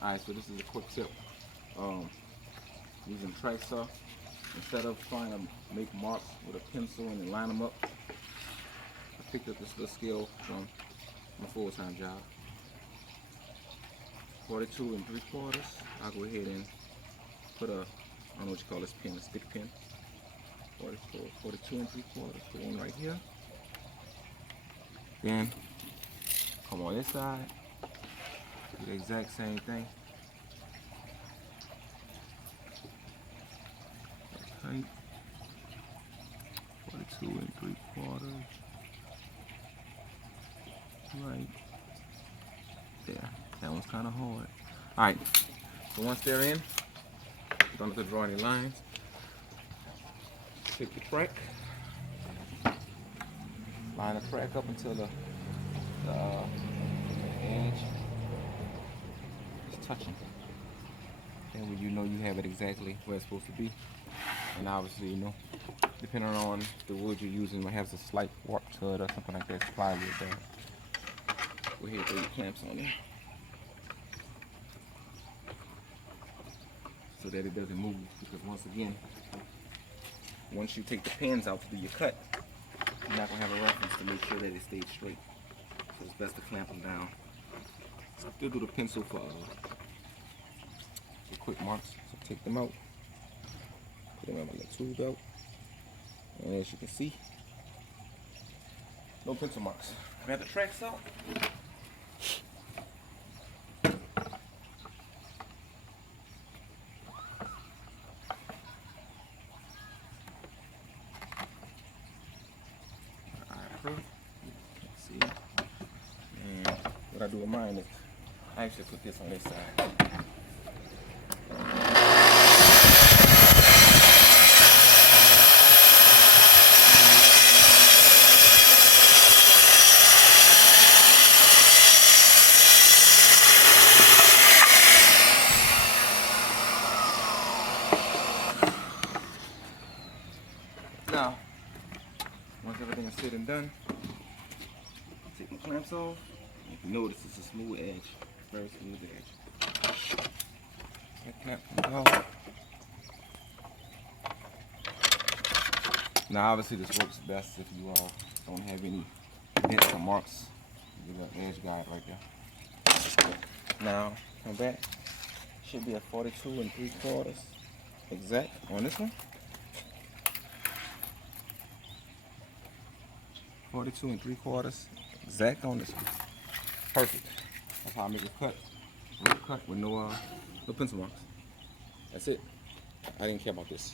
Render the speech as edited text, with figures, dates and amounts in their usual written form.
Alright, so this is a quick tip. Using Tracksaw, instead of trying to make marks with a pencil and then line them up, I picked up this little scale from my full-time job. 42 3/4. I'll go ahead and put a, I don't know what you call this pin, a stick pin. 42 3/4. Put one right here. Then come on this side, do the exact same thing. Tight. 42 3/4. Right there. That one's kind of hard. Alright, so once they're in, you don't have to draw any lines. Take the track, line the track up until the edge is touching. And when you know you have it exactly where it's supposed to be. And obviously, you know, depending on the wood you're using, it might have a slight warp to it or something like that. It's plywood there. Go ahead and throw your clamps on there so that it doesn't move, because once again, once you take the pins out to do your cut, you're not going to have a reference to make sure that it stays straight. So it's best to clamp them down. So I still do the pencil for quick marks. So take them out, put them on my little tool belt, and as you can see, no pencil marks. Grab the Tracksaw. See, and what I do with mine is I actually put this on this side. Now, once everything is said and done, take my clamps off. If you notice, it's a smooth edge, very smooth edge. That clamp comes off. Now, obviously, this works best if you don't have any dents or marks. You got the edge guide right there. Now, come back. Should be a 42 3/4 exact on this one. 42 3/4 exact on this one. Perfect. That's how I make a cut. Real cut with no pencil marks. That's it. I didn't care about this.